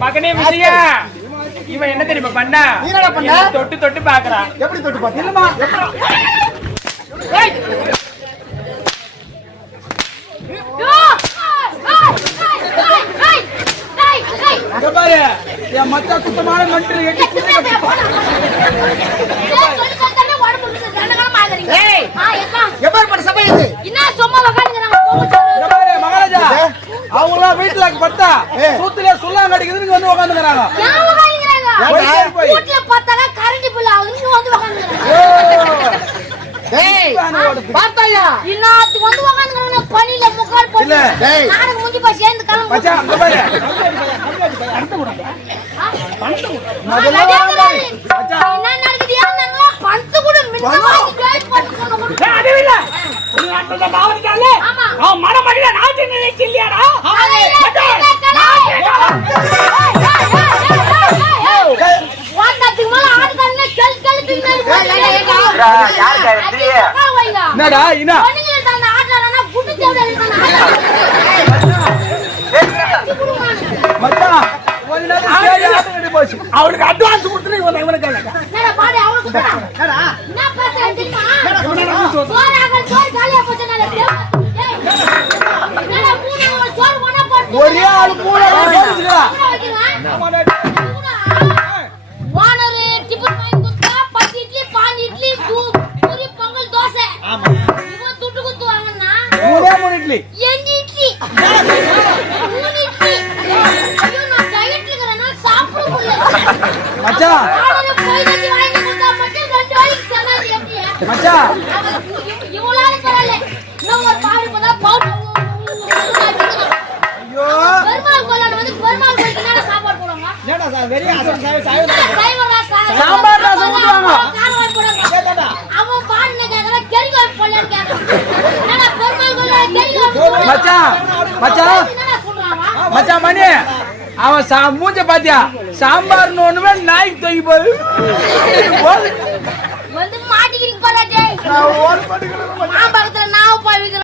மகனே விஜயா, இவன் என்ன தெரியுமா பண்ணா? நீ என்ன பண்ண? தொட்டு தொட்டு பாக்குறான். எப்படி தொட்டு பாத்த? இல்லமா. அங்க பாரு, என் மச்சா சுத்தமான மண்டில எட்டி எப்பேற்பட்ட சபை இது? மகாராஜா, அவங்க வீட்டுல பட்டா சூத்திலே சொல்லாங்க அடிக்குதுன்னு வந்து உட்காந்துக்கிறாங்க. பார்த்தாயா? என்னடா என்ன அவனுக்கு அட்வான்ஸ் கொடுத்து ஒரே ஆளு சாம்பார் ரசம் ஊத்துவாங்க. மச்சான் மணி, அவன் மூஞ்ச பாத்தியா? சாம்பார் ஒண்ணுமே நாய்க்கு தூக்கி போகுது.